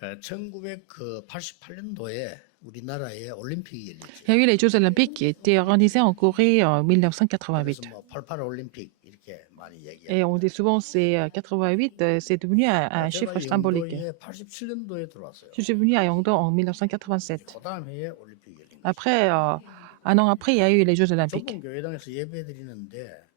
1988년도에 우리나라에 올림픽이 열렸죠. Il y a eu les Jeux olympiques qui étaient organisés en Corée en 그래서 1988. 뭐 88 올림픽 이렇게 많이 Et on 얘기합니다. dit souvent c'est 88, c'est devenu un chiffre 제가 symbolique. 영도에 87년도에 들어왔어요. Je suis venu à Yangdo en 1987. 그다음 해에 올림픽이 열린 거죠. Après, un an après, il y a eu les Jeux olympiques. 좁은 교회당에서 예배드리는데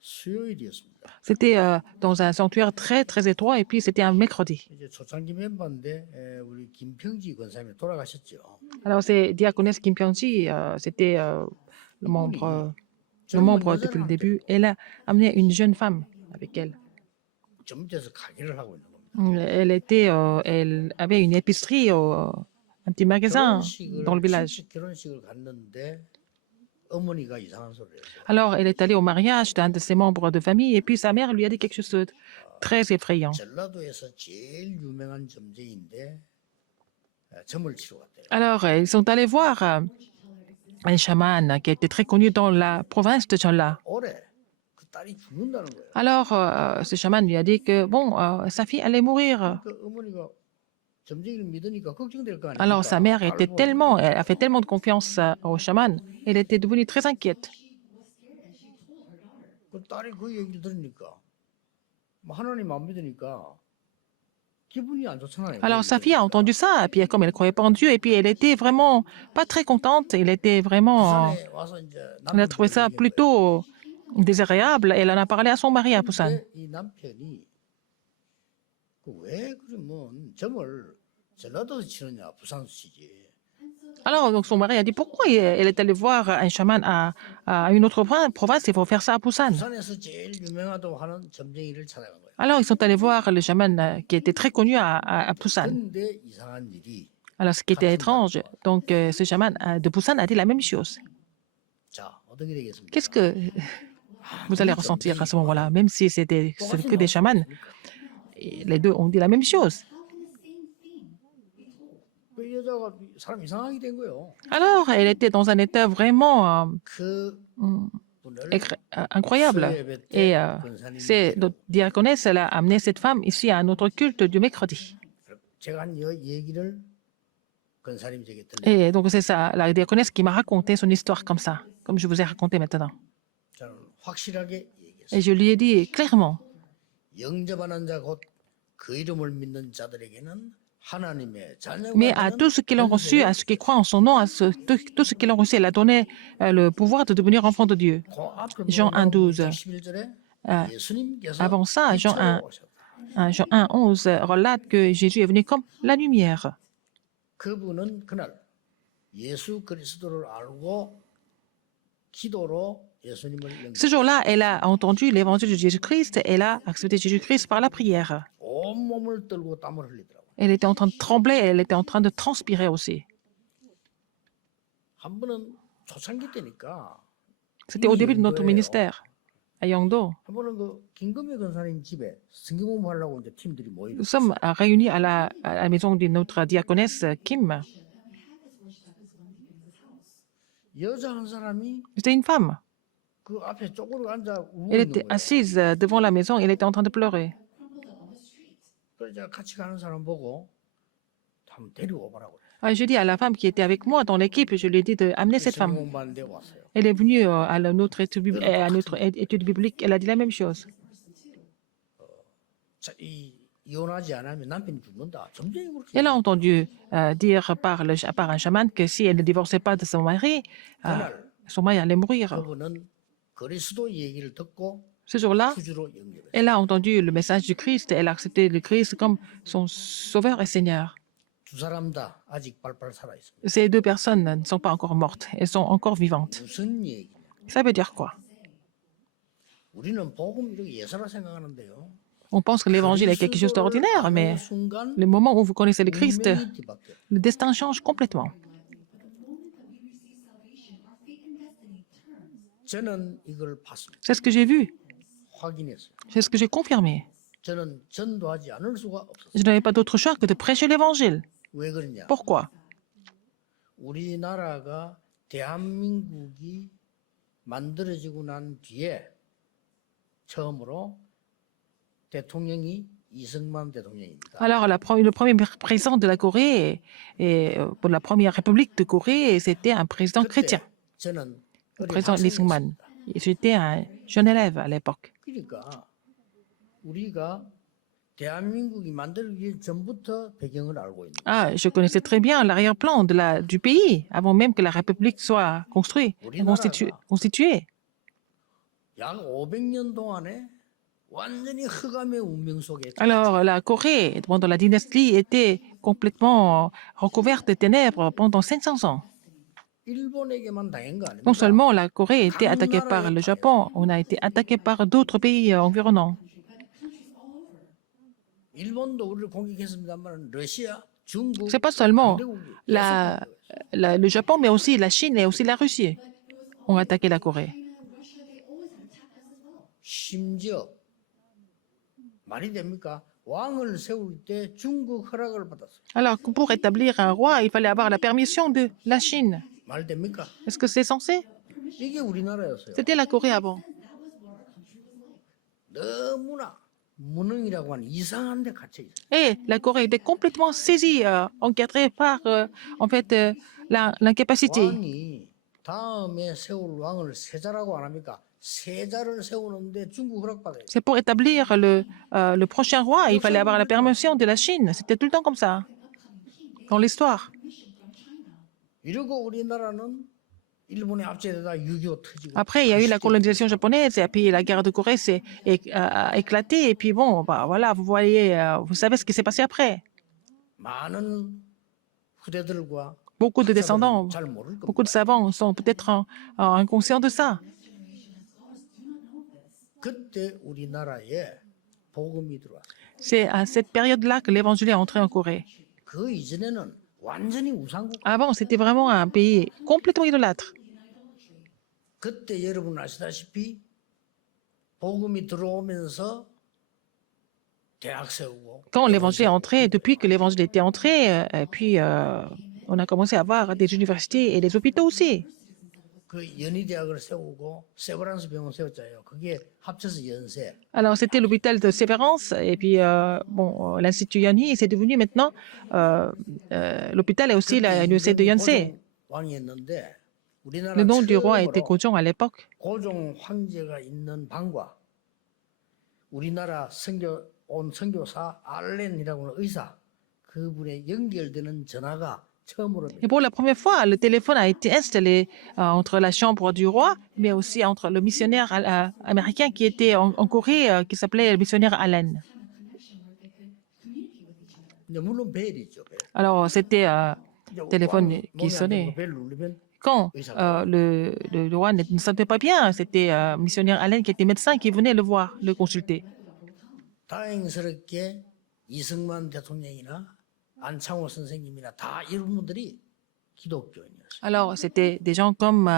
수요일이었습니다. C'était dans un sanctuaire très, très étroit et puis c'était un mercredi. 이제 초창기 멤버인데 우리 김평지 권사님이 돌아가셨죠. Alors, c'est Diaconesse Kim Pyong-ji, c'était le membre depuis le début. Elle a amené une jeune femme avec elle. 전문점에서 가게를 하고 있는 겁니다. Elle avait une épicerie, un petit magasin dans le village. 결혼식을 갔는데 어머니가 이상한 소리를 했어요. Alors, elle est allée au mariage d'un de ses membres de famille et puis sa mère lui a dit quelque chose de très effrayant. 전라도에서 제일 유명한 점쟁인데 점을 치러 갔대요. Alors, ils sont allés voir un chaman qui était très connu dans la province de Jeolla. 올해 그 딸이 죽는다는 거예요. Alors, ce chaman lui a dit que, bon, sa fille allait mourir. 그 어머니가 점쟁이를 믿으니까 걱정될 거 아니에요. Alors, sa mère elle a fait tellement de confiance au chaman, elle était devenue très inquiète. 그 딸이 그 얘기를 들으니까 뭐 하나님 안 믿으니까 기분이 안 좋잖아요. Alors, sa fille a entendu ça, et puis comme elle ne croyait pas en Dieu, et puis elle était vraiment pas très contente, elle était vraiment, 부산에 와서 이제 elle a trouvé ça plutôt désagréable, et elle en a parlé à son mari à Busan. 근데 이 남편이 왜 그러면 점을 전라도에서 치느냐 부산에서 치지. Alors, donc son mari a dit pourquoi elle est allée voir un chaman à une autre province, il faut faire ça à Busan. 부산에서 제일 유명하다고 하는 점쟁이를 찾아간 거예요. Alors, ils sont allés voir le chaman qui était très connu à Busan. 근데 이상한 일이 Alors, ce qui était étrange, donc ce chaman de Busan a dit la même chose. 자 어떻게 되겠습니까? Qu'est-ce que vous allez ressentir à ce moment-là, même si c'était que des chamans? Les deux ont dit la même chose. 그 여자가 사람 이상하게 된 거예요. Alors, elle était dans un état vraiment 그 incroyable. Et notre diaconesse, elle a amené cette femme ici à notre culte du mercredi. 제가 한 얘기를 권사님 제게 들려. Et donc, c'est ça, la diaconesse qui m'a raconté son histoire comme ça, comme je vous ai raconté maintenant. 저는 확실하게 얘기했어요. Et je lui ai dit clairement, 영접하는 자 곧 그 이름을 믿는 자들에게는 하나님의 mais 자녀가 à 되는 tous ceux qui l'ont reçu, à ceux qui croient en son nom, à tous ceux qui l'ont reçu, elle a donné le pouvoir de devenir enfant de Dieu. 그 앞에 Jean 1:12. 11절에 예수님께서 Avant ça, Jean 빛으로 오셨다. Jean 1:11 relate que Jésus est venu comme la lumière. 그분은 그날 예수 그리스도를 알고 기도로 예수님을 Ce jour-là, elle a entendu l'évangile de Jésus-Christ, elle a accepté Jésus-Christ par la prière. 온몸을 떨고 땀을 흘리더라고요. Elle était en train de trembler, elle était en train de transpirer aussi. 한 번은 초창기 때니까 C'était au début de notre ministère à Yangdo. 한 번은 그 김금희 권사님 집에 성경 공부하려고 이제 팀들이 모이고 Nous sommes réunis à la maison de notre diaconesse Kim. 여자 한 사람이 C'était une femme. 그 앞에 쪼그려 앉아 울고 Elle 있는 était 거예요. assise devant la maison, elle était en train de pleurer. 그래서 제가 같이 가는 사람 보고 한번 데리고 오라고. Je dis à la femme qui était avec moi dans l'équipe, je lui ai dit d'amener cette 성경 femme. 공부하는데 왔어요. Elle est venue à notre étude biblique, elle a dit la même chose. 자, 이혼하지 않으면 남편이 죽는다. 점쟁이 그렇게. Elle a entendu dire par un chaman que si elle ne divorçait pas de son mari allait mourir. 그분은 그리스도 얘기를 듣고 Ce jour-là, 구주로 연결했어요. elle a entendu le message du Christ, elle a accepté le Christ comme son sauveur et Seigneur. 두 사람 다 아직 발발 살아 있습니다. Ces deux personnes ne sont pas encore mortes, elles sont encore vivantes. 무슨 얘기냐? Ça veut dire quoi? 우리는 복음 이렇게 예사라 생각하는데요. On pense que l'évangile est quelque chose d'ordinaire, mais 순간 le moment où vous connaissez le Christ, 운명이 뒤바뀌어요. le destin change complètement. 저는 이걸 봤습니다. C'est ce que j'ai vu, 확인했어요. c'est ce que j'ai confirmé. 저는 전도하지 않을 수가 없었어요. Je n'avais pas d'autre choix que de prêcher l'évangile. 왜 그러냐? Pourquoi? 우리나라가 대한민국이 만들어지고 난 뒤에 처음으로 대통령이 이승만 대통령입니다. Alors, le premier président de la Corée, et pour la première république de Corée, c'était un président chrétien, 그때 저는 le 어린 président Lee Sung-man. 학생이었습니다. Et j'étais un jeune élève à l'époque. 그러니까 우리가 대한민국이 만들기 전부터 배경을 알고 있는 Ah, je connaissais très bien l'arrière-plan du pays, avant même que la République soit construite, 우리나라가 constituée. 약 500년 동안에 완전히 흑암의 운명 속에 Alors, la Corée, pendant la dynastie, était complètement recouverte de ténèbres pendant 500 ans. 일본에게만 당한 거 Non 아닙니까? seulement la Corée était attaquée par le Japon, on a été attaqué par d'autres pays environnants. 일본도 우리를 공격했습니다만 러시아, 중국, C'est pas seulement 강대국이 la- 계속 le Japon, mais aussi la Chine et aussi la Russie ont attaqué la Corée. 심지어 말이 됩니까? 왕을 세울 때 중국 허락을 받았어요. Alors, pour établir un roi, il fallait avoir la permission de la Chine. 말 됩니까? Est-ce que c'est censé? 이게 우리나라였어요. C'était la Corée avant. 너무나 무능이라고 하는 이상한 데 갇혀 있어요. Et la Corée était complètement saisie, encadrée par, en fait, l'incapacité. 왕이 다음에 세울 왕을 세자라고 안 합니까? 세자를 세우는데 중국 허락받아요. C'est pour établir le prochain roi, il fallait avoir la permission de la Chine. C'était tout le temps comme ça, dans l'histoire. 이러고 우리나라는 일본에 앞제되다 6.25 터지고 Après, il y a eu la colonisation japonaise, et puis la guerre de Corée a éclaté. Et puis bon, bah, voilà, vous voyez, vous savez ce qui s'est passé après. 많은 후대들과 Beaucoup de descendants, 잘 모를 beaucoup de 겁니다. savants sont peut-être inconscients de ça. 그때 우리나라에 복음이 들어왔어요. C'est à cette période-là que l'évangile est entré en Corée. 그 이전에는 완전히 우상국. Avant, c'était vraiment un pays complètement idolâtre. 그때 여러분 아시다시피 복음이 들어오면서 대학 세우고 Quand l'évangile est entré, depuis que l'évangile était entré, et puis on a commencé à avoir des universités et des hôpitaux aussi. 그 연희대학을 세우고 세브란스 병원 세웠잖아요. 그게 합쳐서 연세. Alors, c'était l'hôpital de Sévérance, et puis bon, l'Institut Yonhee, c'est devenu maintenant l'hôpital et aussi l'université de Yonsei. 왕이었는데 우리나라 Le nom du roi était 처음으로 Gojong à l'époque. 고종 황제가 있는 방과 우리나라 온 선교사 알렌이라고 하는 의사 그분의 연결되는 전화가 처음으로 Et pour la première fois, le téléphone a été installé entre la chambre du roi, mais aussi entre le missionnaire américain qui était en Corée, qui s'appelait le missionnaire Allen. 이제 물론 벨이죠. 벨. Alors, c'était un 이제 téléphone 왕 qui 몸이 안 sonnait. 되고 벨 누르면 Quand le roi ne sentait pas bien, c'était un missionnaire Allen qui était médecin qui venait le voir, le consulter. 다행스럽게 이승만 대통령이나 안창호 선생님이나 다 이런 분들이 기독교인이었어요. Alors, c'était des gens comme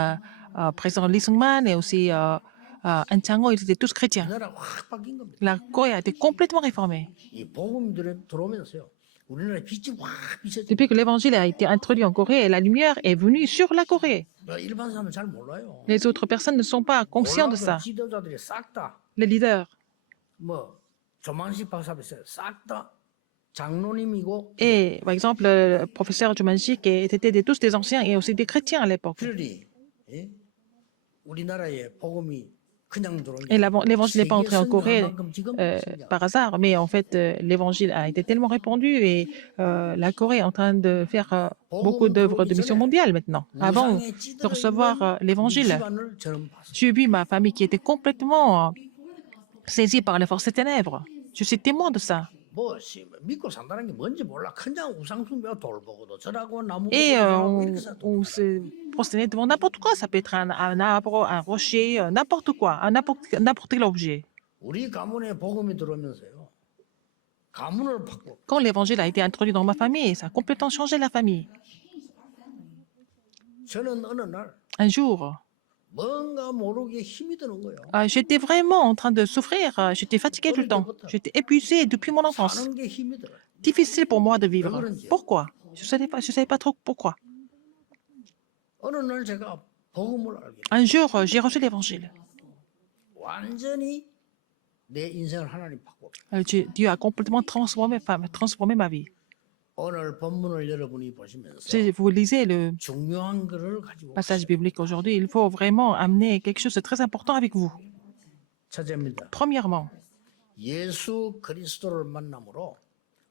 président Lee Sung-man et aussi Han Chang-ho, ils étaient tous chrétiens. 우리나라 확 바뀐 겁니다. La Corée a été complètement réformée. 이 복음이 들어오면서요. 우리나라 빛이 확 비춰져. Depuis que l'évangile a été introduit en Corée, la lumière est venue sur la Corée. 일반 사람은 잘 몰라요. Les autres personnes ne sont pas conscients de 몰라서 ça. 지도자들이 싹 다 Les leaders. 뭐 조만식 박사비서 싹다 장로님이고 Et, par exemple, le professeur Jumanji, qui étaient tous des anciens et aussi des chrétiens à l'époque. 그러니 예? 우리나라에 복음이 그냥 들어온 Et l'évangile n'est pas entré en Corée 만큼 지금 par hasard, mais en fait, l'évangile a été tellement répandu et la Corée est en train de faire beaucoup d'œuvres de mission mondiale maintenant. Avant de recevoir l'évangile, 집안을 저는 봤어요. j'ai vu ma famille qui était complètement saisie par les forces des ténèbres. Je suis témoin de ça. 뭐 믿고 산다는 게 뭔지 몰라. 그냥 우상숭배와 돌보고도 저라고 나무 Et 보고도 이렇게 살았던 on se prosternait devant n'importe quoi. Ça peut être un arbre, un rocher, n'importe quoi, n'importe quel objet. 우리 가문에 복음이 들어오면서요. 가문을 바꾸고 Quand l'évangile a été introduit dans ma famille, ça a complètement changé la famille. 저는 어느 날 Un jour, 뭔가 모르게 힘이 드는 거예요. j'étais vraiment en train de souffrir. J'étais fatiguée tout le temps. J'étais épuisée depuis mon enfance. 사는 게 힘이 들어요. Difficile pour moi de vivre. Pourquoi? Je savais pas trop pourquoi. 어느 날 제가 복음을 알게 돼요. Un jour, j'ai reçu l'évangile. 완전히 내 인생을 하나님 바꿔. Dieu a complètement transformé ma vie. 오늘 본문을 여러분이 보시면서 Si vous lisez le 중요한 것을 가지고 passage 가세요. biblique aujourd'hui, il faut vraiment amener quelque chose de très important avec vous. 첫째입니다. Premièrement, 예수 그리스도를 만남으로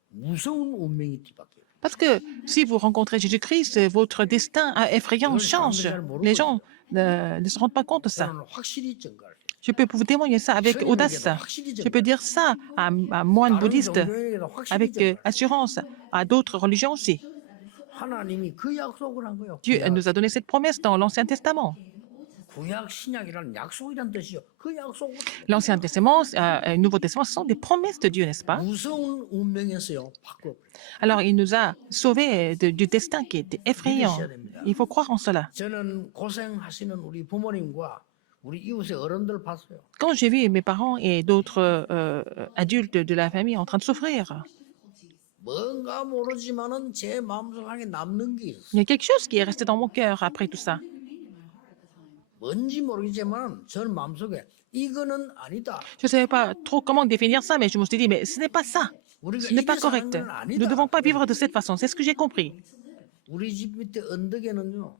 무서운 운명이 뒤바뀌어요. parce que si vous rencontrez Jésus-Christ, votre destin effrayant change. Les gens ne se rendent pas compte de ça. 저는 확실히 증거할 수 Je peux vous témoigner ça avec audace. Je peux dire ça à moines bouddhistes, 종교에게도 확실히 avec 증거할 수 assurance, à d'autres religions aussi. 하나님이 그 약속을 한 거예요. Dieu nous a donné cette promesse dans l'Ancien Testament. 구약 신약이라는 약속이란 뜻이요. 그 약속을 L'Ancien Testament et le Nouveau Testament, ce sont des promesses de Dieu, n'est-ce pas? 무서운 운명에서요. 바꿔. Alors, il nous a sauvés du destin qui était effrayant. Il faut croire en cela. 저는 고생하시는 우리 부모님과 우리 이웃의 어른들 봤어요. Quand j'ai vu mes parents et d'autres adultes de la famille en train de souffrir, 뭔가 모르지만은 제 마음속에 남는 게 있어요. il y a quelque chose qui est resté dans mon cœur après tout ça. 뭔지 모르겠지만 저 마음속에 이거는 아니다. Je ne savais pas trop comment définir ça, mais je me suis dit, mais ce n'est pas ça. 우리가 Ce n'est pas 이게 사는 correct. 건 Nous ne 아니다. devons pas vivre de cette façon. C'est ce que j'ai compris. 우리 집 밑에 언덕에는요.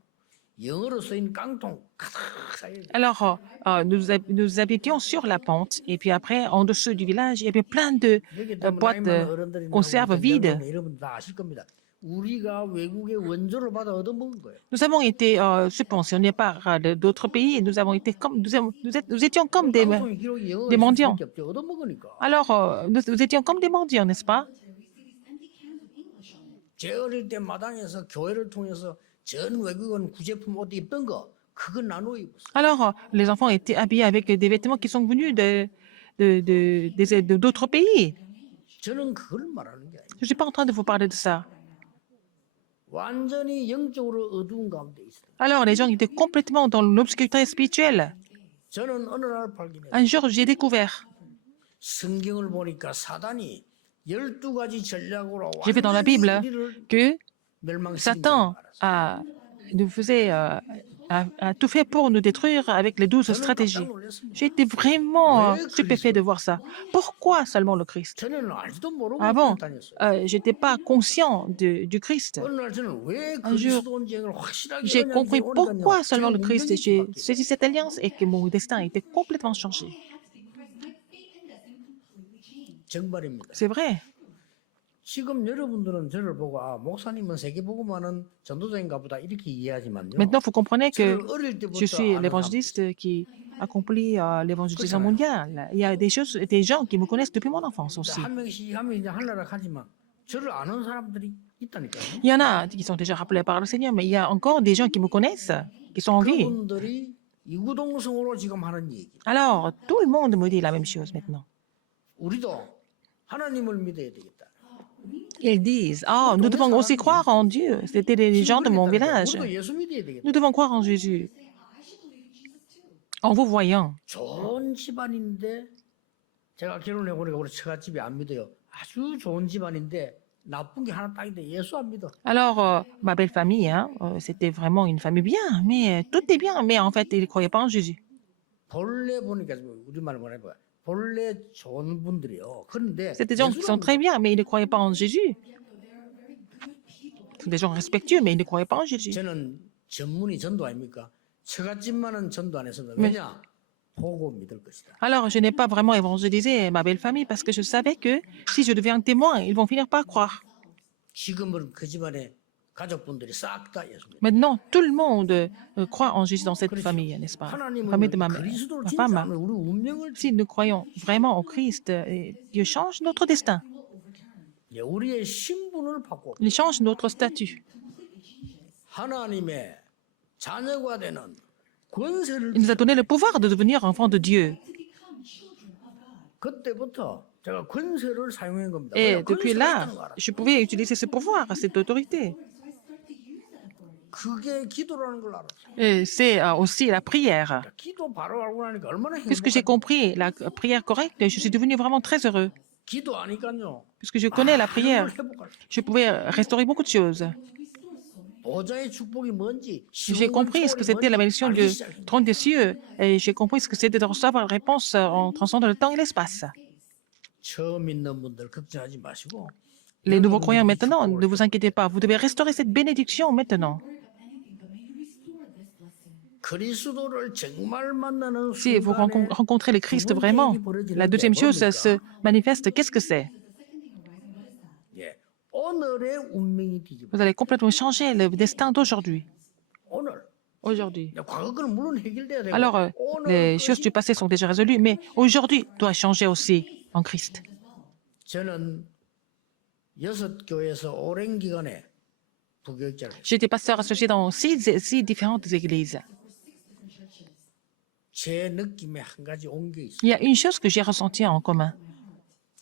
영어로 쓰인 깡통 가득 쌓여 있어요. Alors, nous habitions sur la pente, et puis après, en dessous du village, il y avait plein de 여기 때문에 boîtes 나이 많은 어른들이나 conserve 우리 vides. 젊은 여러분 다 아실 겁니다. 우리가 외국의 원조를 받아 얻어먹은 거예요. Nous avons été subventionnés par d'autres pays et nous avons été comme, nous étions comme 깡통의 기록이 영어가 des 있을 mendiants. 수밖에 없죠. 얻어먹으니까. Alors, nous étions comme des mendiants, n'est-ce pas? 제 어릴 때 마당에서 교회를 통해서 전 외국은 구제품 옷 입던 거 그거 나누어 입었어요. Alors, les enfants étaient habillés avec des vêtements qui sont venus d'autres pays. 저는 그걸 말하는 게 아니에요. Je ne suis pas en train de vous parler de ça. 완전히 영적으로 어두운 가운데 있어요. Alors, les gens étaient complètement dans l'obscurité spirituelle. 저는 어느 날 발견했어요. Un jour, j'ai découvert, 성경을 보니까 사단이 12가지 전략으로 j'ai vu dans la Bible 완전히 우리를 que 멸망시킨 Satan nous faisait, a tout fait pour nous détruire avec les 12 stratégies. J'ai été vraiment stupéfait de voir ça. Pourquoi seulement le Christ? 전에는 알지도 모르고 Avant, 다녔어요. je n'étais pas conscient du Christ. 어느 날 저는 왜 Un jour, 그리스도인지를 확실하게 j'ai 알았냐면 compris 오니까요. pourquoi seulement le 제 Christ. 운명이 J'ai 바뀌어요. saisi cette alliance et que mon destin était complètement changé. 정말입니다. C'est vrai. 지금 여러분들은 저를 보고 아 목사님은 세계복음하는 전도자인가 보다 이렇게 이해하지만요. Maintenant, vous comprenez que 저를 어릴 때부터 je suis 아는 l'évangéliste qui accomplit l'évangélisation mondiale. Il y a des gens qui me connaissent depuis mon enfance 사람, aussi. 한 명씩 하면 이제 하려고 하지만 저를 아는 사람들이 있다니까요. Il y en a qui sont déjà rappelés par le Seigneur, mais il y a encore des gens qui me connaissent, qui sont en vie. 그분들이 이구동성으로 지금 하는 얘기. Alors, tout le monde me dit la même chose maintenant. 우리도 하나님을 믿어야 되겠다. Ils disent, oh, nous devons aussi croire en Dieu. C'était les gens de mon village. 우리도 예수 믿어야 되겠다. Nous devons croire en Jésus. En vous voyant. 좋은 집안인데 제가 결혼해 보니까 우리 처갓집이 안 믿어요. 아주 좋은 집안인데 나쁜 게 하나 딱인데 예수 안 믿어. Alors, ma belle famille, hein, c'était vraiment une famille bien, mais tout est bien, mais en fait, ils ne croyaient pas en Jésus. 본래 보니까 우리말 못 해봐요. 본래 좋은 분들이요. 그런데 C'est des gens qui sont très bien, mais ils ne croyaient pas en Jésus. C'est des gens respectueux, mais ils ne croyaient pas en Jésus. 저는 전문이 전도 아닙니까? 처갓집만은 전도 안 했습니다. 왜냐? 보고 믿을 것이다. Alors, je n'ai pas vraiment évangélisé ma belle famille parce que je savais que si je deviens témoin, ils vont finir par croire. 지금은 그 집안의 가족분들이 싹 다 예수 믿어요. Maintenant, tout le monde croit en Jésus dans cette famille, n'est-ce pas? 하나님은 Famille de ma 그리스도를 진짜 femme. 알면 우리 운명을 Si nous croyons vraiment au Christ, Dieu change notre destin. 예, 우리의 신분을 바꿔 Il change notre statut. 하나님의 자녀가 되는 권세를 Il nous a donné le pouvoir de devenir enfants de Dieu. 그때부터 제가 권세를 사용한 겁니다. Et 왜냐? depuis 권세가 là, 있다는 거 알았어요. je pouvais utiliser ce pouvoir, cette autorité. 그게 기도라는 걸 알았어요. Et c'est aussi la prière. 기도 바로 알고 나니까 얼마나 Puisque j'ai 행복한지. compris la prière correcte, je suis devenu vraiment très heureux. 기도하니까요. Puisque je connais la prière, 하나님을 회복할 수 je pouvais restaurer beaucoup de choses. 보좌의 축복이 뭔지 J'ai compris ce que c'était la bénédiction du trône des cieux et j'ai compris ce que c'était de recevoir la réponse en transcendant le temps et l'espace. 처음 믿는 분들 걱정하지 마시고 Les nouveaux croyants maintenant, ne vous inquiétez pas, vous devez restaurer cette bénédiction maintenant. 그리스도를 정말 만나는 Si vous 순간에 rencontrez le Christ 두 번째 vraiment, 일이 벌어지는데 la deuxième chose 뭡니까? se manifeste. Qu'est-ce que c'est? 예, 오늘의 운명이 뒤집어. Vous allez complètement changer le destin d'aujourd'hui. 오늘 Aujourd'hui. 과거 거는 물론 해결돼야 되고 Alors, 오늘 les choses 것이 du passé sont déjà résolues, mais aujourd'hui doit changer aussi en Christ. 저는 6교회에서 오랜 기간에 부교육자를 했어요. J'étais pasteur associé dans six différentes églises. 제 느낌에 한 가지 온 게 있어요. Il y a une chose que j'ai ressentie en commun.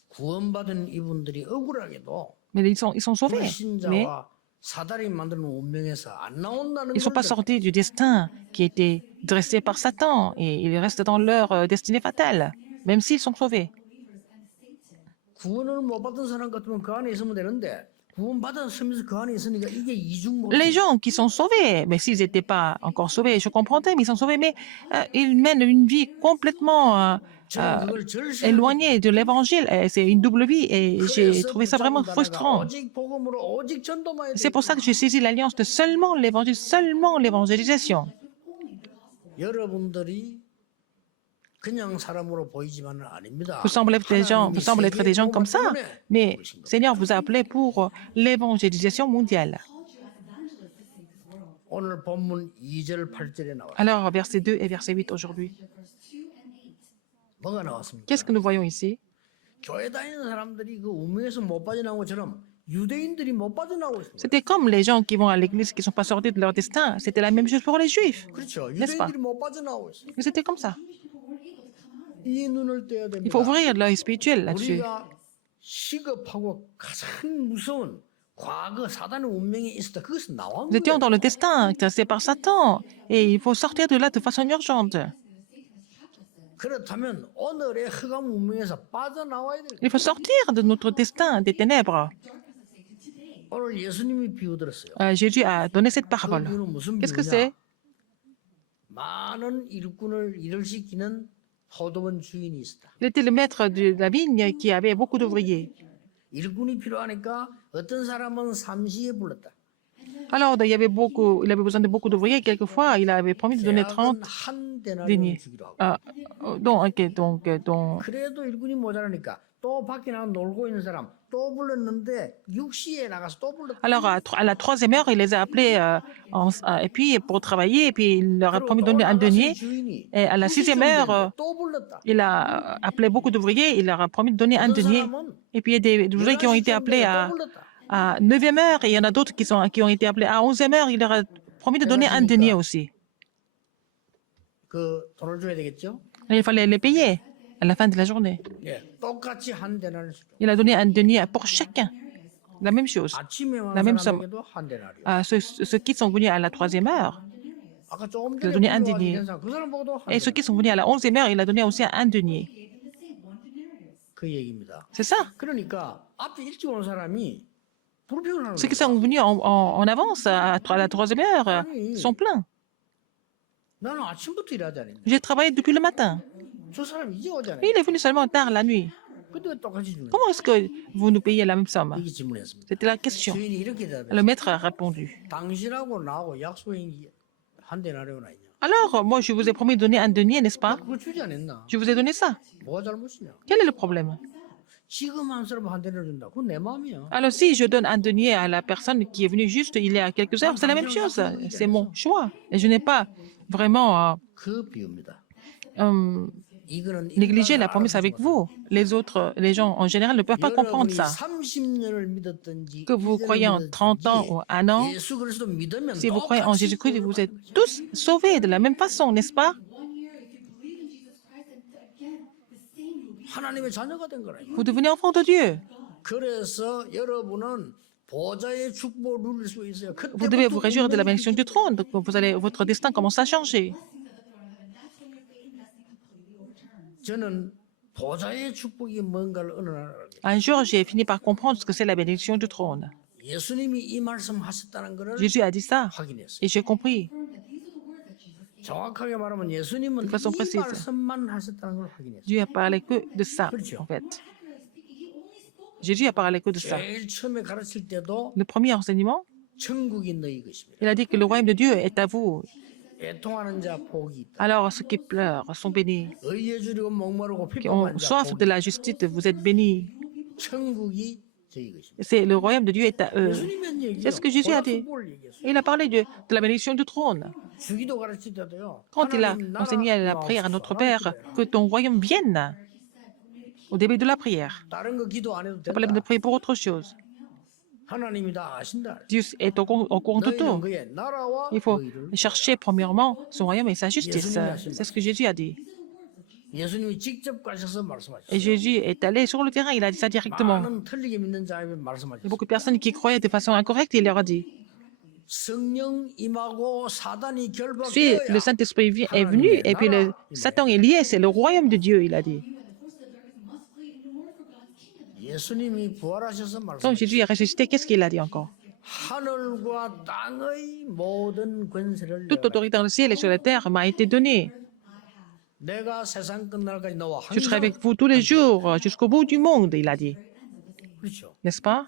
구원받은 이분들이 억울하게도 Mais ils sont sauvés. Mais 불신자와 사단이 만드는 운명에서 안 나온다는 ils ne sont pas 걸 sortis du destin qui était dressé par Satan et ils restent dans leur destinée fatale, même s'ils sont sauvés. 구원을 못 받은 사람 같으면 그 안에 있으면 되는데 구원받았으면서 그 안에 있으니까 이게 이중 Les gens qui sont sauvés, mais s'ils n'étaient pas encore sauvés, je comprendrais, mais ils sont sauvés, mais ils mènent une vie complètement 저는 그걸 절실하게 éloignée de l'évangile. C'est une double vie et j'ai 그래서 trouvé ça vraiment 붙잡은 frustrant. 오직 복음으로 오직 전도만 C'est pour ça que j'ai saisi l'alliance de seulement l'évangile, seulement l'évangélisation. 여러분들이 그냥 사람으로 보이지만은 아닙니다. Vous semblez être des gens comme ça, mais Seigneur vous a appelé pour l'évangélisation mondiale. 오늘 본문 2절 8절에 나와. Alors, verset 2 et verset 8 aujourd'hui. 뭐가 나왔습니까? Qu'est-ce que nous voyons ici? 교회 다니는 사람들이 그 운명에서 못 빠져나온 것처럼 유대인들이 못 빠져나오고 있습니다. C'était comme les gens qui vont à l'église qui ne sont pas sortis de leur destin. C'était la même chose pour les Juifs. 그렇죠. n'est-ce pas? 유대인들이 못 빠져나오고 있어요. Mais c'était comme ça. 이 눈을 떼야 Il faut 됩니다. ouvrir l'œil spirituel là-dessus. 우리가 시급하고 가장 무서운 과거 사단의 운명에 있었다. 그것은 나온 Nous étions 거예요. dans le destin tracé par Satan et il faut sortir de là de façon urgente. 그렇다면 오늘의 흑암 운명에서 빠져나와야 돼요. Il faut sortir de notre destin des ténèbres. 오늘 예수님이 비유 들었어요. Jésus a donné cette 그 parabole. 비유는 무슨 Qu'est-ce que 비유냐? c'est? 많은 일꾼을 일을 시키는 포도원 주인이 있었다. Il était le maître de la vigne qui avait beaucoup d'ouvriers. 일꾼이 필요하니까 어떤 사람은 삼시에 불렀다. Alors, il avait besoin de beaucoup d'ouvriers. Quelquefois, il avait promis de donner 30 계약은 한 데나리온을 deniers. 주기로 하고. Donc, 그래도 일꾼이 모자라니까 또 밖에 나가 놀고 있는 사람 또 불렀는데 6시에 나가서 또 불렀다. alors à la troisième heure, il les a appelés et puis pour travailler, et puis il leur a promis de donner un denier. 주인이 Et à la sixième heure, 또 불렀다. il a appelé beaucoup d'ouvriers, il leur a promis de donner un 어떤 denier. 사람은 Et puis il y a des ouvriers qui ont été appelés 또 불렀다. à 9e heure, et il y en a d'autres qui ont été appelés à 11e heure, il leur a promis de donner un denier aussi. 그 돈을 줘야 되겠죠? Et il fallait les payer à la fin de la journée. 예, 똑같이 한 데나리온. Il a donné un denier pour chacun. La même chose. 아침에 La 온 même 사람에게도 한 데나리온. À ceux qui sont venus à la 3e heure, 아까 조금 il a 전에 donné un 불러가지고 denier. 된 사람, 그 사람 보고도 한 Et ceux 데나리온. qui sont venus à la 11e heure, il a donné aussi un denier. 그 얘기입니다. C'est ça. 그러니까 앞에 일찍 온 사람이 불평을 하는 Ceux qui 거예요. sont venus en avance à la 3e heure sont pleins. 나는 아침부터 일하지 않았네. J'ai travaillé depuis le matin. 저 사람 이제 오잖아요. Il est venu seulement tard la nuit. 근데 왜 똑같이 주는 거예요? Comment est-ce que vous nous payez la même somme? 이게 질문이었습니다. C'était la question. 주인이 이렇게 Le 대답했어요. maître a répondu. 당신하고 나하고 약속이 한 데나리온이나 있냐? Alors, moi, je vous ai promis de donner un denier, n'est-ce pas? 그걸 주지 않았나? Je vous ai donné ça. 뭐가 잘못이냐? Quel est le problème? 지금 한 사람 한 데나리온 준다. 그건 내 마음이야. Alors, si je donne un denier à la personne qui est venue juste il y a quelques heures, c'est la même chose. C'est mon choix. Et je n'ai pas vraiment 그 비유입니다. 이거는 négligé la 인간을 promesse avec 알아보지 vous. Les gens en général ne peuvent pas comprendre 여러분이 ça. 30년을 믿었든지 Que vous croyez en 30 ans ou 1 an, 예수 그리스도 믿으면 si vous croyez en 똑같이 Jésus-Christ, vous êtes tous sauvés de la même façon, n'est-ce pas? 하나님의 자녀가 된 거라. Vous devenez enfant de Dieu. 그래서 여러분은 보좌의 축복을 누릴 수 있어요. Vous devez vous réjouir de la 운명이 bénédiction du trône. Donc votre destin commence à changer. 저는 보좌의 축복이 뭔가를 어느 날 알게. Un jour, j'ai fini par comprendre ce que c'est la bénédiction du trône. 예수님이 이 말씀하셨다는 것을 Jésus a dit ça 확인했어요. et j'ai compris 정확하게 말하면 예수님은 de façon 이 précise. 말씀만 하셨다는 걸 확인했어요. Dieu a parlé que de ça, en fait. Jésus a parlé que de ça. 제일 처음에 가르칠 때도 Le premier enseignement, 천국이 너희 것입니다. il a dit que le royaume de Dieu est à vous. 애통하는 자 복이 있다. Alors ceux qui pleurent sont bénis. 의에 주리고 목마르고 Qui ont 핍박한 자 soif de 복이 la justice, vous êtes bénis. 있다. 천국이 저희 것입니다. C'est le royaume de Dieu est à eux. 예수님이 한 얘기예요. C'est ce que Jésus a dit. 뭘 얘기했어요? Et il a parlé de la bénédiction du trône. 주기도 가르칠 때도요. Quand il a 하나님 나라 enseigné à la prière à notre Père, que ton royaume vienne au début de la prière. 다른 거 기도 안 해도 Pas la peine de 된다. prier pour autre chose. 하나님이 다 아신다. Dieu est au courant de 너희는 tout. 그의 나라와 Il faut 의를. chercher premièrement son royaume et sa justice. C'est ce que Jésus a dit. 예수님이 직접 가셔서 Et 말씀하셨어요. Jésus est allé sur le terrain, il a dit ça directement. 많은 틀리게 믿는 자에게 Il y a 말씀하셨어요. beaucoup de personnes qui croyaient de façon incorrecte, il leur a dit. 성령 임하고 사단이 Puis 결박되어야 le Saint-Esprit est venu et puis le Satan est lié, c'est le royaume de Dieu, il a dit. 예수님이 부활하셔서 Quand 말씀하셨어요. Jésus est ressuscité, qu'est-ce qu'il a dit encore? 하늘과 땅의 모든 권세를 Toute 내가 autorité dans le ciel et sur la terre m'a été donnée. 내가 세상 끝날까지 너와 Je serai 항상 avec vous tous les jours jusqu'au bout du monde, il a dit. 그렇죠. N'est-ce pas?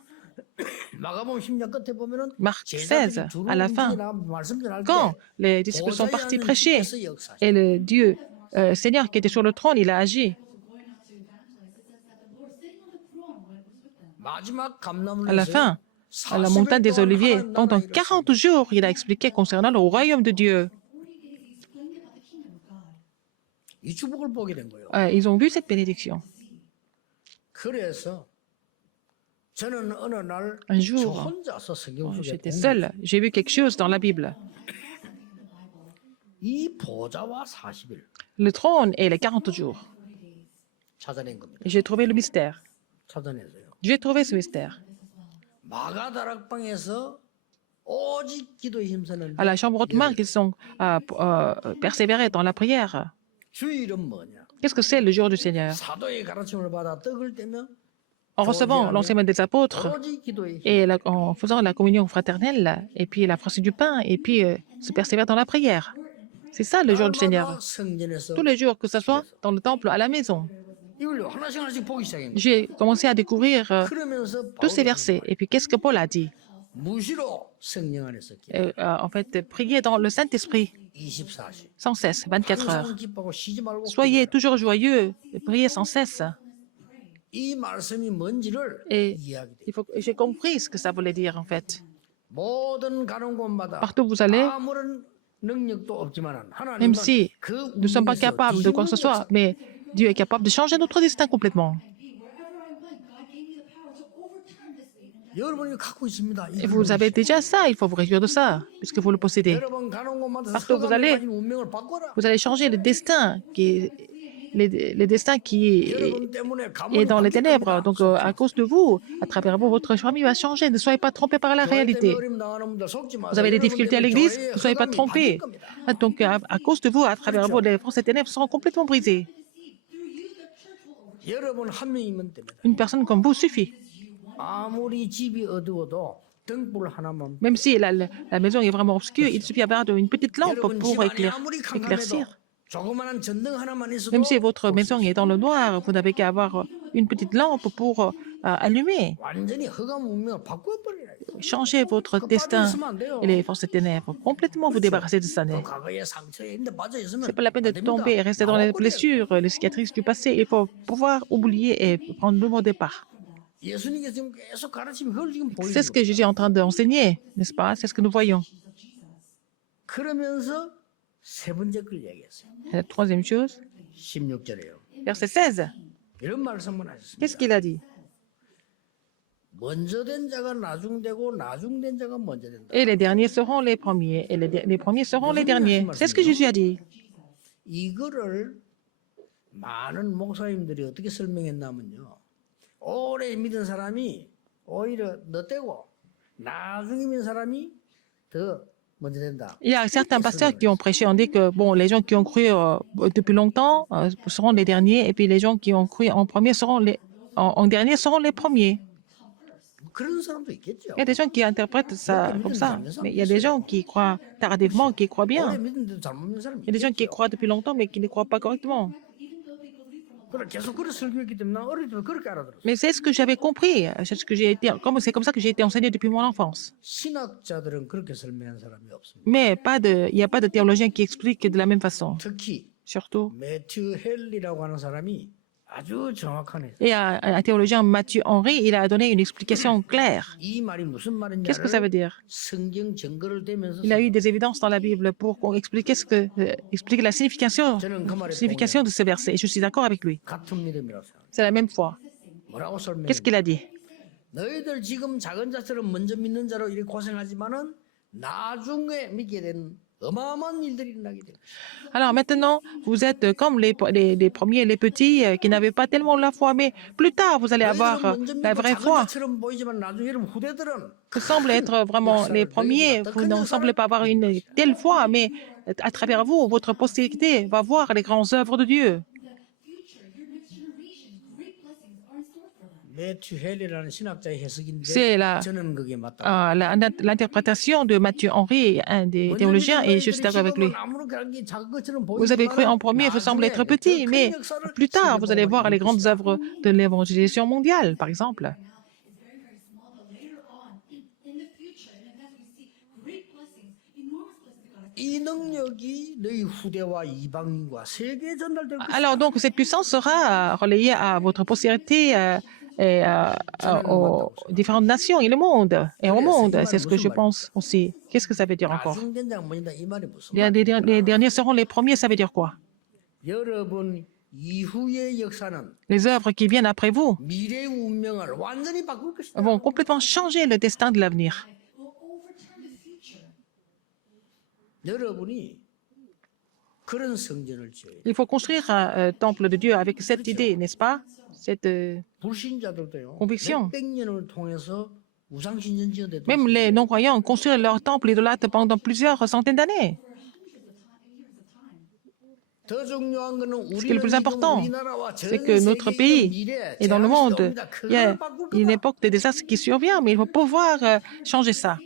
마가복음 10장 끝에 보면은 Marc 제자들이 16, 두루 à la fin, 움직이나 말씀 전할 quand 때 les disciples sont partis 보좌에 prêcher 앉은 주께서 역사하셨어요. et le Dieu Seigneur qui était sur le trône, il a agi. 마지막 À la 감람을에서 fin, à la montagne des Oliviers, pendant 40 jours, il a expliqué concernant le royaume de Dieu. 이 축복을 보게 된 거예요. Ils ont vu cette bénédiction. 그래서 저는 어느 날 Un 저 jour, 혼자서 성경 속에 j'étais 본 seul, j'ai vu quelque chose dans la Bible. 이 보좌와 40일 Le trône et les 40 jours. 찾아낸 겁니다. Et j'ai trouvé le mystère. 찾아냈어요. J'ai trouvé ce mystère. 마가다락방에서 오직 기도에 힘쓰는 À la chambre haute Marc, ils sont persévérés dans la prière. 주일은 뭐냐? Qu'est-ce que c'est le jour du Seigneur? 사도의 가르침을 받아 떡을 떼며 En recevant l'enseignement des apôtres 오직 기도에 힘. et en faisant la communion fraternelle, et puis la fraction du pain, et puis se persévérer dans la prière. C'est ça le jour du Seigneur. 날마다 성전에서 Tous les jours, que ce soit dans le temple, à la maison. 이걸 하나씩 하나씩 보기 시작한 거예요. J'ai commencé à découvrir 그러면서 tous ces 바울이 versets. Et puis, qu'est-ce que Paul a dit? 무시로 성령 안에서 기도 En fait, priez dans le Saint-Esprit, 24시. sans cesse, 24 heures. 항상 기뻐하고 쉬지 말고 Soyez 기도해라. toujours joyeux, et priez sans cesse. 이 말씀이 뭔지를 Et 이해하게 돼요. j'ai compris ce que ça voulait dire, en fait. 모든 가는 곳마다 Partout où vous allez, 아무런 능력도 없지만 하나님은 même si 그 nous ne sommes pas 운명에서 capables de quoi que ce 뒤집는 soit, mais Dieu est capable de changer notre destin complètement. 여러분이 갖고 있습니다. 이 Et vous avez déjà ça, il faut vous réjouir de ça, puisque vous le possédez. 여러분 가는 곳마다 Partout où vous 서감에 allez, 가진 운명을 바꿔라. Vous allez changer le destin le destin qui 여러분 때문에 est 가문이 dans les 바뀔 ténèbres. 겁니다. Donc, à cause de vous, à travers vous, votre famille va changer. Ne soyez pas trompés par la 교회 때문에 réalité. 어려움 당하는 분들 속지 마세요. Vous avez des difficultés à 여러분 l'église, 때문에 ne soyez pas 교회의 trompés. 흑암이 바뀔 겁니다. Donc, à cause de vous, à travers vous, les forces des ténèbres seront complètement brisées. 여러분 한 명이면 됩니다. Une personne comme vous suffit. 아무리 집이 어두워도 등불 하나만. Même si la maison est vraiment obscure, il suffit d'avoir une petite lampe 여러분 pour 집안이 아무리 캄캄해도 éclaircir. 조그마한 전등 하나만 있어도 Même si votre maison est dans le noir, vous n'avez qu'à avoir une petite lampe pour allumer. 완전히 흑암 운명을 바꿔버리라. Changez votre destin et les forces des ténèbres. Complètement vous débarrasser de ça. 그 과거의 상처에 힘에 빠져 있으면 C'est pas la peine de 안 됩니다. tomber et rester dans les 나와버려요. blessures, les cicatrices du passé. Il faut pouvoir oublier et prendre le nouveau départ. 예수님께서 지금 계속 가르치면 그걸 지금 보이는 C'est ce que Jésus est en train d'enseigner, n'est-ce pas? C'est ce que nous voyons. 그러면서 세 번째 걸 얘기했어요. Et la troisième chose, 16절에요. verset 16. 이런 말씀을 하셨습니다. Qu'est-ce qu'il a dit? 먼저 된 자가 나중되고 나중된 자가 먼저 된다. Et les derniers seront les premiers, et les premiers seront les derniers. C'est ce que Jésus a dit. 이거를 많은 목사님들이 어떻게 설명했냐면요. 오래 믿은 사람이 오히려 늦되고 나중에 믿은 사람이 더 먼저 된다. Il y a certains pasteurs qui ont prêché, ont dit que bon, les gens qui ont cru depuis longtemps seront les derniers, et puis les gens qui ont cru en premier seront en dernier seront les premiers. 그런 사람도 있겠죠. Il y a des gens qui interprètent ça comme ça, mais il y a des gens qui croient tardivement, qui croient 오래 bien. 믿는데도 잘못 믿는 사람이 Il y a des gens qui 있겠죠. croient depuis longtemps, mais qui ne croient pas correctement. 그래 계속 그래 설교했기 때문에 난 어릴 때부터 그렇게 알아들었어. Mais c'est ce que j'avais compris. C'est comme ça que j'ai été enseigné depuis mon enfance. 신학자들은 그렇게 설명한 사람이 없습니다. Mais il n'y a pas de théologien qui explique de la même façon. 특히 Surtout. 매튜 헬리라고 하는 사람이 아주 정확하네. Et un théologien, Mathieu Henry, il a donné une explication claire. 이 말이 무슨 Qu'est-ce que ça veut 말인지를 dire? 성경 증거를 대면서 Il a eu des évidences dans la Bible pour expliquer expliquer la signification 저는 그 말에 de ce verset. Et je suis d'accord avec lui. 같은 믿음이라고 생각해요. C'est la même foi. 뭐라고 설명해? Qu'est-ce qu'il a dit? 너희들 지금 작은 자처럼 먼저 믿는 자로 이렇게 고생하지만은 나중에 믿게 되는 어마어마한 일들이 일어나게 돼. Alors maintenant, vous êtes comme les premiers, les petits qui n'avaient pas tellement la foi, mais plus tard, vous allez avoir la vraie foi. 자처럼 보이지만 나중에 이런 후대들은 Vous semblez être vraiment les premiers, vous ne semblez pas avoir une telle foi, mais à travers vous, votre postérité va voir les grandes œuvres de Dieu. 매튜 헬리라는 신학자의 해석인데 C'est 저는 그게 맞다. l'interprétation de Mathieu Henry, un des théologiens, et je suis d'accord avec lui. Vous avez cru en premier, vous semblez être petit, mais plus tard, vous allez voir les grandes œuvres de l'évangélisation mondiale, par exemple. 이 능력이 너희 후대와 이방인과 세계에 전달될 것이다. Alors donc, cette puissance sera relayée à votre postérité et aux différentes nations et le monde, et au monde. C'est ce que je pense aussi. Qu'est-ce que ça veut dire encore? 나중된 장모니다 이 말이 무슨 Les derniers seront les premiers, ça veut dire quoi? 여러분 이후의 역사는 Les œuvres qui viennent après vous 미래의 운명을 완전히 바꿀 것이다. vont complètement changer le destin de l'avenir. 여러분이 그런 성전을 지어야 돼. Il faut construire un temple de Dieu avec cette idée, n'est-ce pas? Cette 불신자들도요. conviction. 몇백 년을 통해서 우상 신전 지어대도 Même les non-croyants construisent leur temple idolâtre pendant plusieurs centaines d'années. 더 중요한 거는 Ce qui est le plus 우리는 important, 지금 우리나라와 전 c'est que notre 세계의 pays 미래 et dans le monde, 제한시대입니다. il y a 그걸 바꿀 une 거다. époque de désastre qui survient, mais il faut pouvoir changer ça.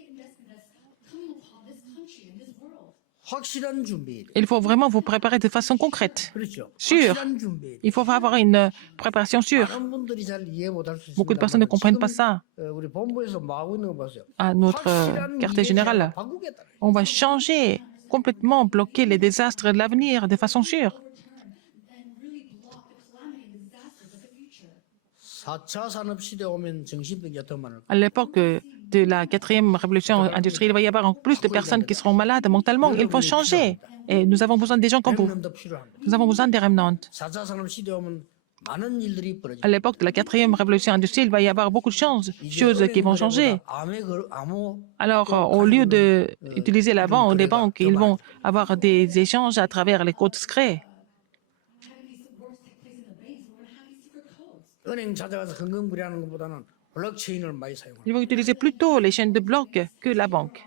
확실한 준비. Il faut vraiment vous préparer de façon concrète. 그렇죠. Sûr. 확실한 준비. Il faut avoir une préparation sûre. 많은 분들이 잘 이해 못할 수 Beaucoup de 있습니다. personnes ne comprennent pas ça. 우리 본부에서 뭐 하고 있는 거 보세요. À notre 확실한 quartier 미래 général, 제한을 바꾸겠다. on va changer, complètement bloquer les désastres de l'avenir de façon sûre. 4차 산업 시대 오면 정신병이 더 많을 거예요. À l'époque de la quatrième révolution industrielle, il va y avoir encore plus de personnes qui seront malades mentalement. Il faut changer. Et nous avons besoin des gens comme vous. 더 필요합니다. Nous avons besoin des remnants. 4차 산업 시대 오면 많은 일들이 벌어져요. À l'époque de la quatrième révolution industrielle, il va y avoir beaucoup de choses qui vont changer. Alors, au lieu d'utiliser la banque, les banques, ils vont avoir des échanges à travers les codes secrets. 은행 찾아가서 현금거래하는 것보다는 블록체인을 많이 사용합니다. Ils vont utiliser plutôt les chaînes de blocs que la banque.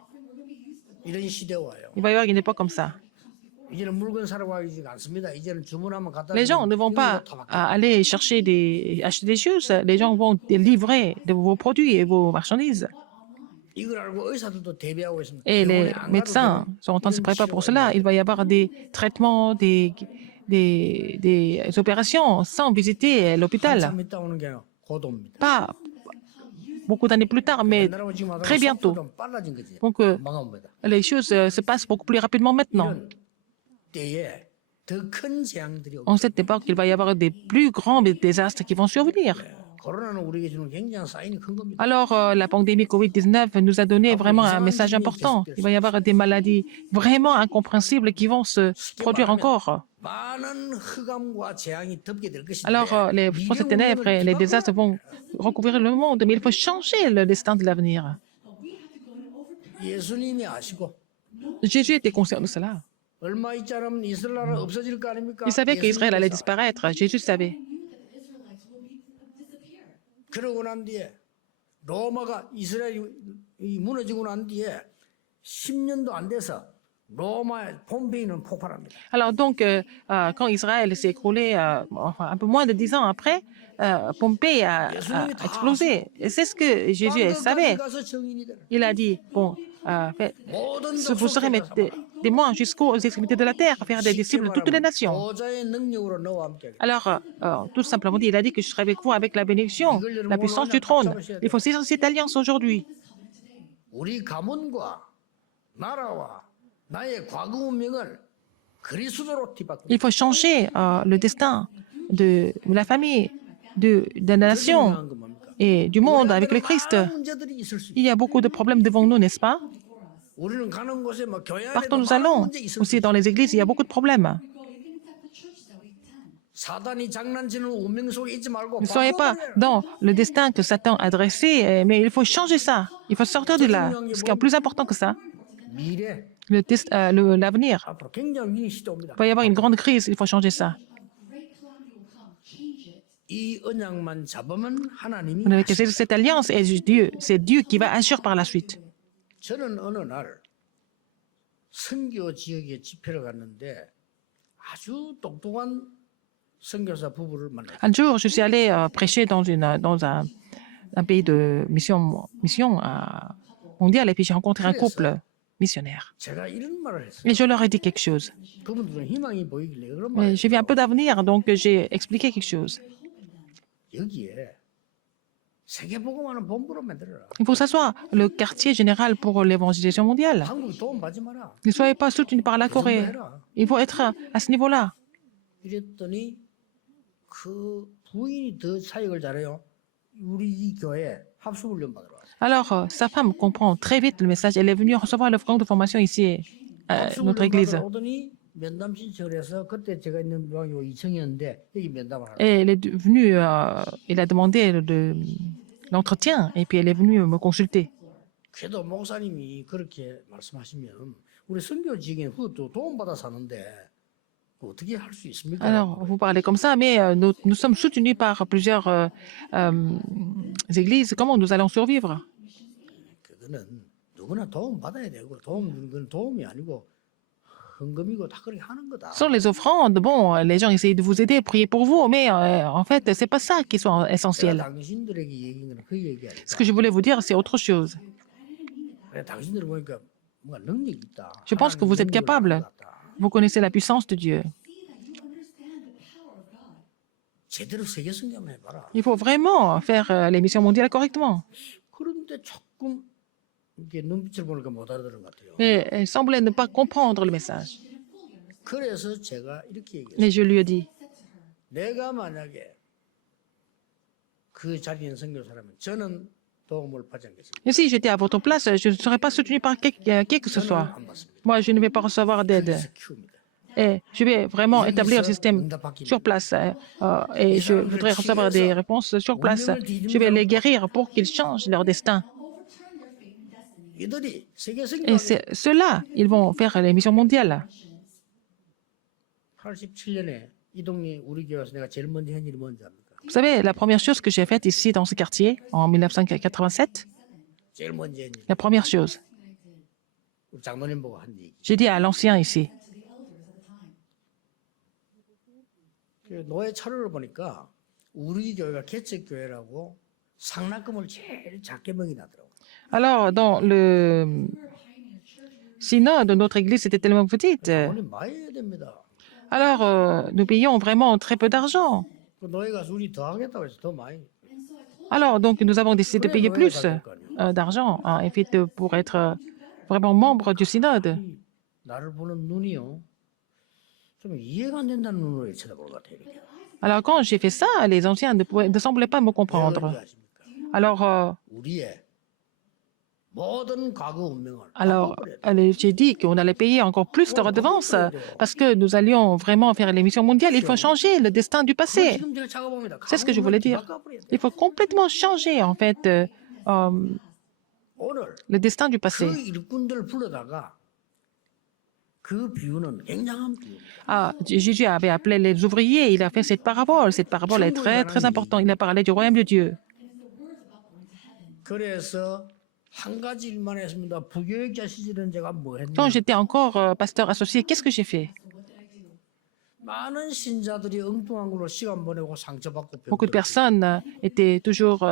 이런 시대 와요. Il va y avoir une époque comme ça. 이제는 물건 사러 가지 않습니다. 이제는 주문하면 갖다 Les gens ne vont pas aller acheter des choses. Les gens vont livrer vos produits et vos marchandises. 이걸 알고 의사들도 대비하고 있습니다. Et les 병원에 안 가도 médecins 되는 sont en train de se 이런 préparer pour 시대가 cela. Il va y avoir des traitements, des opérations sans visiter l'hôpital. 한참 있다 오는 게 고도입니다. Pas beaucoup d'années plus tard, mais 옛날하고 지금 하다가 très bientôt. 속도가 좀 빨라진 거지. Donc, 망합니다. les choses se passent beaucoup plus rapidement maintenant. 이런 때에 더 큰 재앙들이 En cette époque, il va y avoir des plus grands désastres qui vont survenir. 코로나는 우리에게 주는 굉장한 사인이 큰 겁니다. Alors, la pandémie COVID-19 nous a donné vraiment un message important. Il va y avoir des maladies vraiment incompréhensibles qui vont se produire encore. 많은 흑암과 재앙이 덮게 될 것인데 Alors, les forces ténèbres et les désastres vont recouvrir le monde, mais il faut changer le destin de l'avenir. 예수님이 아시고 Jésus était conscient de cela. 얼마 있지 않으면 이스라엘 나라 없어질 거 아닙니까? Il savait qu'Israël allait 예수님께서. disparaître. Jésus savait. 그러고 난 뒤에 로마가 이스라엘이 무너지고 난 뒤에 10년도 안 돼서 로마 폼페이는 폭발합니다. Alors donc, quand Israël s'est écroulé, enfin, un peu moins de 10 ans après, Pompée a explosé. Et c'est ce que Jésus savait. 땅끝까지 가서 증인이 되라. Il a dit, bon, 모든 vous serez mes témoins jusqu'aux extrémités de la terre, faire des disciples de toutes les nations. 보좌의 능력으로 너와 함께 하겠다. Alors, tout simplement dit, il a dit que je serai avec vous avec la bénédiction, la puissance du trône. Il faut saisir cette alliance aujourd'hui. 우리 가문과 나라와 나의 과거 운명을 그리스도로 뒤바꾼다. Il faut changer le destin de la famille, de la nation 중요한 건 뭡니까? et du monde avec le Christ. 많은 문제들이 있을 수 있다. Il y a beaucoup de problèmes devant nous, n'est-ce pas? 우리는 가는 곳에 뭐 교회 안에도 Partout où nous 많은 allons, 문제 있을 수 aussi 있다. dans les églises, il y a beaucoup de problèmes. 사단이 장난치는 운명 속에 있지 말고 Ne soyez pas 바꿔버려라. dans le destin que Satan a dressé, mais il faut changer ça. Il faut sortir de là. Ce qui est plus important que ça, 미래 l'avenir. 앞으로 굉장히 위기 시대입니다. Il va y avoir une grande crise, il faut changer ça. 이 언약만 잡으면 하나님이 Vous n'avez qu'à saisir cette alliance et Dieu, c'est Dieu qui va agir par la suite. 저는 어느 날 선교 지역에 집회를 갔는데 아주 똑똑한 선교사 부부를 만났어요. Un jour, je suis allé prêcher dans un pays de mission mondiale et puis j'ai rencontré un couple missionnaire. 제가 이런 말을 했어요. Et je leur ai dit quelque chose. 그분들은 희망이 보이길래 그런 Mais 말을 j'ai vu un peu d'avenir, donc j'ai expliqué quelque chose. 여기에 세계복음하는 본부로 만들어라. Il faut que ça soit le quartier général pour l'évangélisation mondiale. 한국이 도움 받지 마라. Ne soyez pas soutenus par la Corée. Il faut être à ce niveau-là. 이랬더니 그 부인이 더 사역을 잘해요. 우리 이 교회 합숙훈련 받으러 왔어요. Alors, sa femme comprend très vite le message. Elle est venue recevoir le programme de formation ici, à notre 합숙훈련 église. 받으러 오더니 면담 신청을 해서 그때 제가 있는 방이 2층이었는데 여기 면담을 하라. Et elle est venue, il a demandé l'entretien et puis elle est venue me consulter. 그래도 목사님이 그렇게 말씀하시면 우리 선교 지역에 그것도 도움받아 사는데 어떻게 할 수 있습니까? Alors, vous parlez comme ça, mais nous sommes soutenus par plusieurs églises. Comment nous allons survivre? 그거는 누구나 도움 받아야 되고 그건 도움이 아니고 헌금이고 다 그렇게 하는 거다. Sans les offrandes, bon, les gens essayent de vous aider, prier pour vous, mais en fait, c'est pas ça qui soit 제가 essentiel. 당신들에게 얘기한 건 그 얘기 아니야. Ce que je voulais vous dire, c'est autre chose. 당신들 보니까 뭔가 능력이 있다. Je pense que vous êtes capable. Vous connaissez la puissance de Dieu. 제대로 세계 성경 해봐라. Il faut vraiment faire les missions mondiales correctement. 그런데 조금 이게 눈빛을 보니까 못 알아들은 것 같아요. Mais elle semblait ne pas comprendre le message. 그래서 제가 이렇게 얘기했어요. Mais je lui ai dit, 내가 만약에 그 자리에 있는 선교사라면 저는 도움을 받지 않겠습니다. et si j'étais à votre place, je ne serais pas soutenu par qui que ce soit. 안 받습니다. Moi, je ne vais pas recevoir d'aide. 그래서 키웁니다. Et je vais vraiment établir le système 응답받기 sur place. Et je voudrais recevoir des réponses sur place. Je vais les guérir pour qu'ils changent leur destin. 이들이 세계 Et 선교 c'est ceux-là, ils vont faire les missions mondiales. 87년에 이 동네 우리 교회에서 내가 제일 먼저 한 일이 뭔지 압니까? Vous savez, la première chose que j'ai faite ici dans ce quartier, en 1987, 제일 먼저 한 일. la première chose, 우리 장로님 보고 한 얘기. j'ai dit à l'ancien ici, 그 노예 차로를 보니까 우리 교회가 개척교회라고 상납금을 제일 작게 먹이 나더라고요. alors dans le synode de notre église était tellement petite, 돈이 많이 해야 됩니다. alors nous payons vraiment très peu d'argent. 그 노예가 우리 더 하겠다고 해서 더 많이. Alors donc nous avons décidé de payer plus d'argent en fait pour être vraiment membre du synode. 나를 보는 눈이요. 좀 이해가 안 된다는 눈으로 쳐다볼 것 같아요. 이렇게. Alors quand j'ai fait ça, les anciens ne semblaient pas me 왜 comprendre. 그런지 아십니까? Alors 우리의 모든 과거 운명을 Alors, 바꿔버려야 돼. j'ai dit qu'on allait payer encore plus de redevances parce que nous allions vraiment faire l'émission mondiale. Il faut changer le destin du 그거 passé. 지금 제가 작업합니다. C'est ce que je voulais dire. 바꿔버려야 돼. Il faut complètement changer, en fait, 오늘 le destin du passé. 그 일꾼들 불러다가 그 비유는 굉장한 비유입니다. Ah, Jésus avait appelé les ouvriers, il a fait cette parabole. Cette parabole est très, très importante. Il a parlé du royaume de Dieu. 그래서 한 가지 일만 했습니다. 부교육자 시절은 제가 뭐 했냐? Quand j'étais encore pasteur associé, qu'est-ce que j'ai fait? 많은 신자들이 엉뚱한 걸로 시간 보내고 상처받고 Beaucoup de 병들고 personnes étaient toujours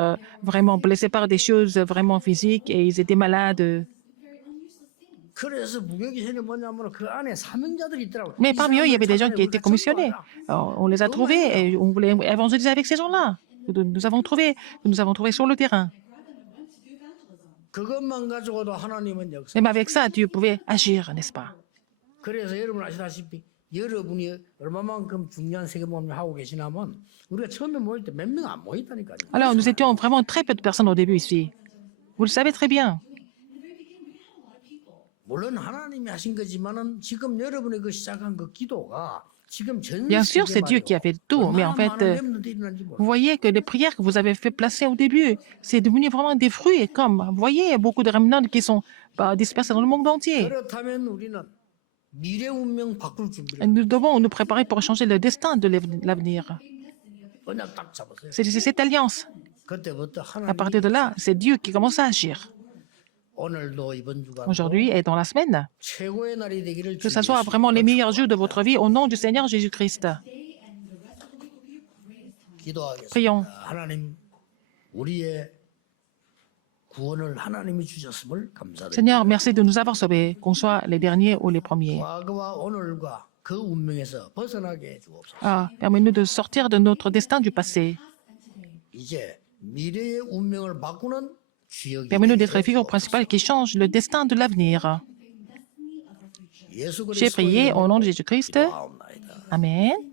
vraiment blessées par des choses vraiment physiques et ils étaient malades. 그래서 무교육이 뭐냐면 그 안에 사명자들이 있더라고요. Mais 이 parmi eux, il y avait des gens 사람들 qui étaient 찾아내 commissionnés. 우리가 Alors, on les a trouvés et on voulait évangéliser avec ces gens-là. Nous avons trouvé sur le terrain. 그것만 가지고도 하나님은 역사. Même avec ça, Dieu pouvait agir, n'est-ce pas? 그래서 여러분 아시다시피 여러분이 얼마만큼 중요한 세계모험을 하고 계시냐면 우리가 처음에 모일 때 몇 명 안 모였다니까요. Alors, nous étions vraiment très peu de personnes au début ici. Vous le savez très bien. 물론 하나님이 하신 거지만은 지금 여러분이 그 시작한 그 기도가 지금 전 Bien sûr, c'est Dieu qui a fait tout, mais en fait, vous voyez que les prières que vous avez fait placer au début, c'est devenu vraiment des fruits. Comme, vous voyez, beaucoup de remnants qui sont dispersés dans le monde entier. 그렇다면 우리는 미래 운명 바꿀 준비를 Nous devons nous préparer pour changer le destin de l'avenir. 그냥 딱 잡았어요. C'est cette alliance. 그때부터 À 하나님이 partir de là, c'est Dieu qui commence à agir. 오늘도 이번 주간 Aujourd'hui et dans la semaine, 최고의 날이 되기를 que ce soit vraiment les meilleurs jours de votre vie au nom du Seigneur Jésus-Christ. 기도하겠습니다. Prions. 하나님 우리의 구원을 하나님이 주셨음을 감사드립니다. Seigneur, merci de nous avoir sauvés, qu'on soit les derniers ou les premiers. 과거와 오늘과 그 운명에서 벗어나게 해주옵소서. Permets-nous de sortir de notre destin du passé. 이제 미래의 운명을 바꾸는 주역이 Permets-nous d'être les figures principales qui changent le destin de l'avenir. 예수 J'ai 그리스도의 prié au nom de Jésus-Christ. 기도하옵나이다. Amen.